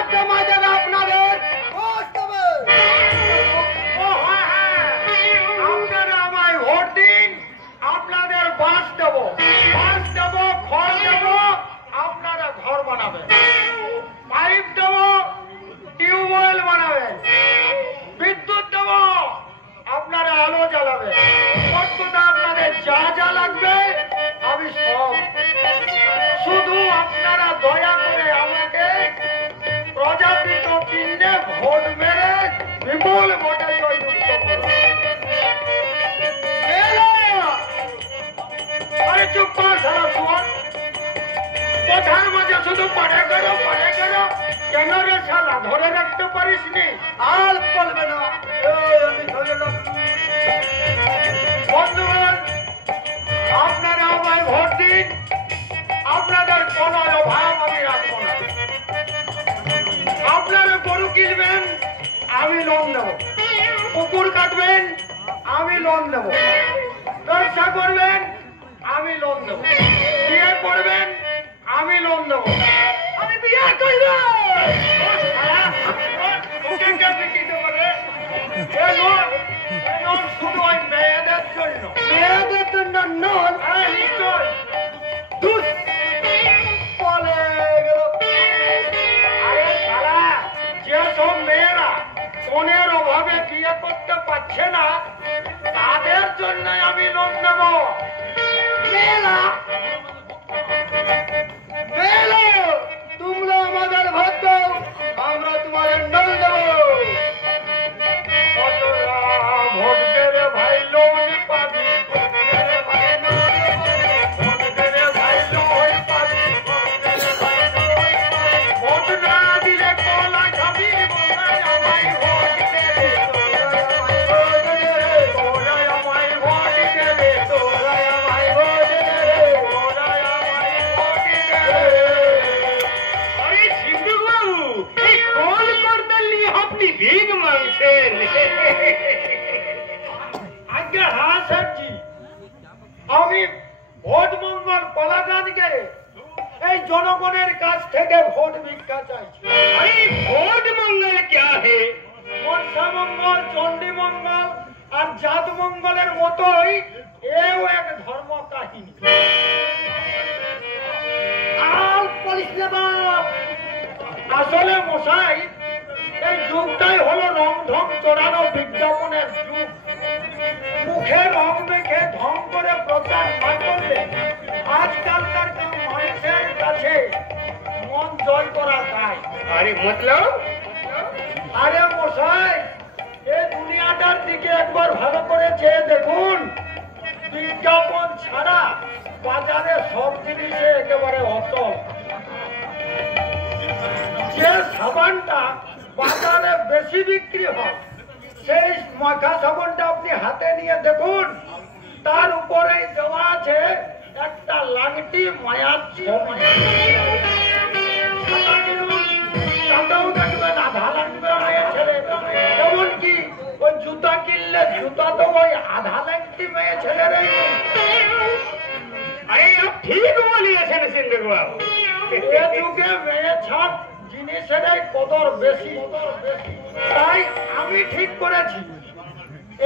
Vote জমা দেবে আপনাদের। আপনারা আমায় ভোট দিন, আপনাদের বাঁশ দেবো, খড় দেবো, আপনারা ঘর বানাবেন, পাইপ দেবো, টিউবওয়েল বানাবেন, বিদ্যুৎ দেবো, আপনারা আলো জ্বালাবেন। কথা আপনাদের যা যা লাগবে আমি সব, শুধু আপনারা দয়া করে আমাকে প্রজাপিত চিহ্নে ভোট মেরে বিপুল ভোটে জয়যুক্ত করুন। আরে চুপ কর সারা শুন, কথার মাঝে শুধু পাঠে করো কেন রে শালা, ধরে রাখতে পারিস নি? আর বলবে না। বন্ধুগণ, আপনারা আমায় ভোট দিন, আপনাদের কোন অভাব আমি রাখবো না। আপনারা গরু কিনবেন, আমি লোন দেব, পুকুর কাটবেন, আমি লোন দেব, ব্যবসা করবেন, আমি লোন দেব, বিয়ে করবেন, আমি লোন দেব। আমি বিয়ে করব, শুধু ওই মেয়েদের জন্য, মেয়েদের জন্য নন। নিশ্চয় যেসব মেয়েরা ফোনের অভাবে বিয়ে করতে পারছে না, তাদের জন্য আমি লোন দেব। মেয়েরা তোমরা আমাদের ভোট দাও, আমরা তোমাদের লোন দেব। ভোট দেবে ভাই, লোন পাবি, ভোট না দিলে কলা খাবি। আমি ভোট মঙ্গল পলাগানকে এই জনগণের কাছ থেকে ভোট ভিক্ষা চাইছি। ভোট মঙ্গল কে হে? মনসা মঙ্গল, চণ্ডী মঙ্গল আর জাত মঙ্গলের মতোই এও এক ধর্ম কাহিনী। আসলে মশাই, এই যুগটাই হলো রং ঢং চড়ানো বিজ্ঞাপনের যুগ। মুখে রং মেখে ঢং করে প্রচার না করলে আজকালকার মানুষের কাছে মন জয় করা যায়। আরে মতলব? আরে মশাই, এই দুনিয়াটার দিকে একবার ভালো করে চেয়ে দেখুন। বিজ্ঞাপন ছাড়া বাজারে সব জিনিসে একেবারে অচল। যে সাবানটা বাজারে বেশি বিক্রি হয়, সেই মাখা সাবানটা আপনি হাতে নিয়ে দেখুন, তার উপরেই দেওয়া আছে একটা লাংটি মায়ার ছবি। দেখবেন আধা লাগবে মেয়ে ছেলে, এমনকি ওই জুতা কিনলে জুতা তো ওই আধা লাংটি মেয়ে ছেলেরাই। ঠিক বলিয়েছেন সিন্ধু বাবু, এ যুগে মেয়ে ছাপ জিনিসেরাই কদর বেশি। তাই আমি ঠিক করেছি,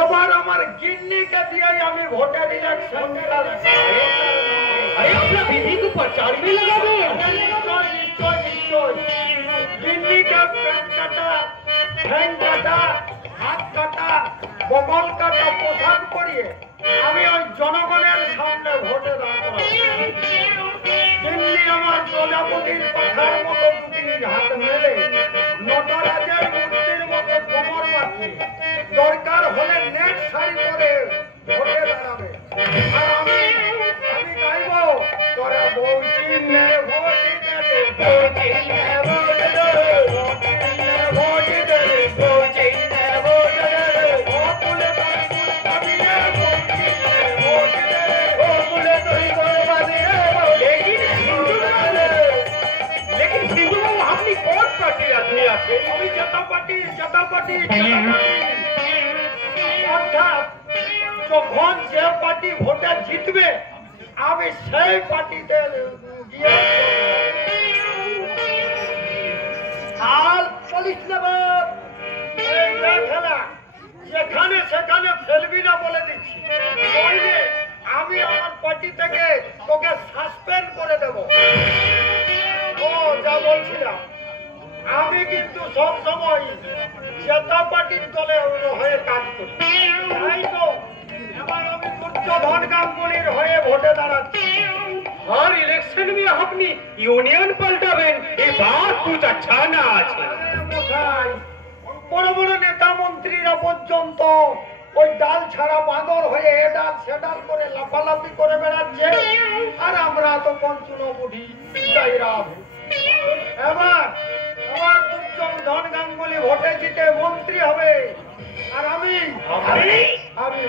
এবার আমার গিন্নিকে দিয়ে আমি ভোটের ইলেকশন বিধি को प्रचार में लगाबो। নিশ্চয় গিন্নিকে প্যান্ট কাটা, ঠ্যাং কাটা, হাত কাটা, বগল কাটা পোশাক পরিয়ে আমি ওই জনগণের সামনে ভোটে দাঁড় করাবো। গিন্নি আমার প্রজাপতির পাখার মতো দুটি হাত মেলে, নটরাজের মূর্তির মতো কোমর বাঁধিয়ে, দরকার হলে নেট শাড়ি পরে ভোটে দাঁড়াবে। আর আমি গাইব, তোরা বউ চিনলে ভোট দেবে, বউ চিনলে ভোট দেবে, বউ চিনলে ভোট দেবে, বউ চিনলে ভোট দেবে, ও তুলে তুই ফুল পাবি রে, বউ চিনলে ভোট দেবে, ও তুলে তুই ফুল পাবি রে। लेकिन सिंधु बाबू, আপনি কোন পার্টির আদমি আছে? আমি জনতা পার্টি। অর্থাৎ যখন যে পার্টি ভোটে জিতবে আমি সেই পার্টিতে গিয়ে বলছিলাম আমি কিন্তু সব সময় জেতা পার্টির দলে হয়ে কাজ করি, তাই তো এবার আমি দুর্যোধন গাঙ্গুলির হয়ে ভোটে দাঁড়াচ্ছি। और इलेक्शन में अपनी यूनियन पलटाবেন এই बात कुछ अच्छा ना আছে। মশাই, বড় বড় নেতা মন্ত্রীরা পর্যন্ত ওই ডাল ছাড়া বাঁদর হয়ে এ ডাল সে ডাল করে লাফালাফি করে বেড়াচ্ছে, আর আমরা তো পঞ্চুন বুঝি এবার আমার দুর্যোধন গাঙ্গুলি ভোটে জিতে মন্ত্রী হবে, আর আমি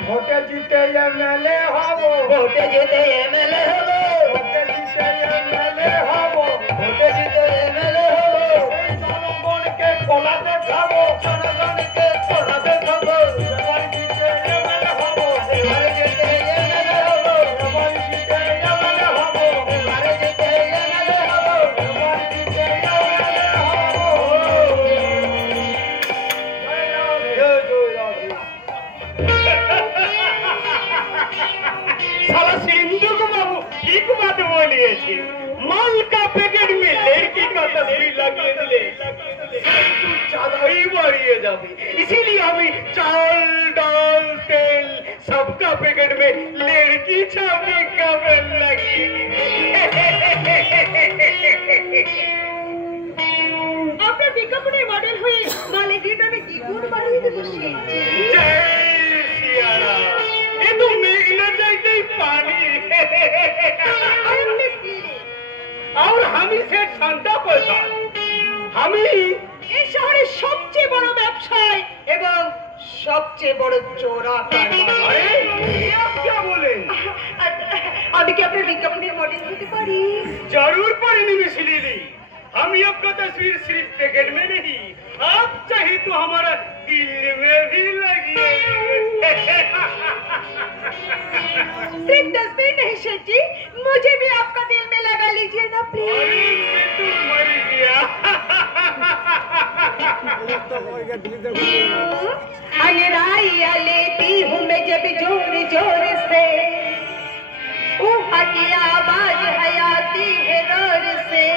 ভোটে জিতে এমএলএ হব, ভোটে জিতে এমএলএ হব, ভোটে জিতে এমএলএ হব, ভোটে জিতে এমএলএ হব, এই জনগণকে কোলাতে খাবো, জনগণকে কোলাতে খাবো, এবার জিতে এমএলএ হব, এবারে জিতে এমএলএ হব, এবার জিতে এমএলএ হব, এবারে জিতে এমএলএ হব, এবার জিতে এমএলএ হব। साला सिंधु को बाबू ठीक बात बोलिए थी। माल का पैकेट में लड़की का तस्वीर लगे दिले तू ज्यादा ही बढ़िए जाबी, इसीलिए हमें चाल दाल तेल सबका पैकेट में लड़की छापी का बेल लगी। আপনার বিজ্ঞাপনের মডেল হয়ে মালে গিয়ে আমি কি গুণ বাড়িয়ে দেবো সে जय सिया राम, ये तो मेघना चाहते ही पानी और हम ही से शांता प्रसाद हम ही এই শহরের সবচেয়ে বড় ব্যবসায় এবং সবচেয়ে বড় চোরা কারবার। अरे ये आप क्या बोले? আমি কি আপনার বিজ্ঞাপনের মডেল হতে পারি? जरूर पढ़ने में सिलीली, हम ये आपका तस्वीर सिर्फ पैकेट में नहीं, आप चाहिए तो हमारा दिल में भी लगी। सिर्फ तस्वीर नहीं शेठ जी, मुझे भी आपका दिल में लगा लीजिए ना प्लीज। अरे मैं तो मर गया। अंगड़ाइया लेती हूँ मैं जब जोर जोर से, ऊहा की आवाज हयाती है जोर से।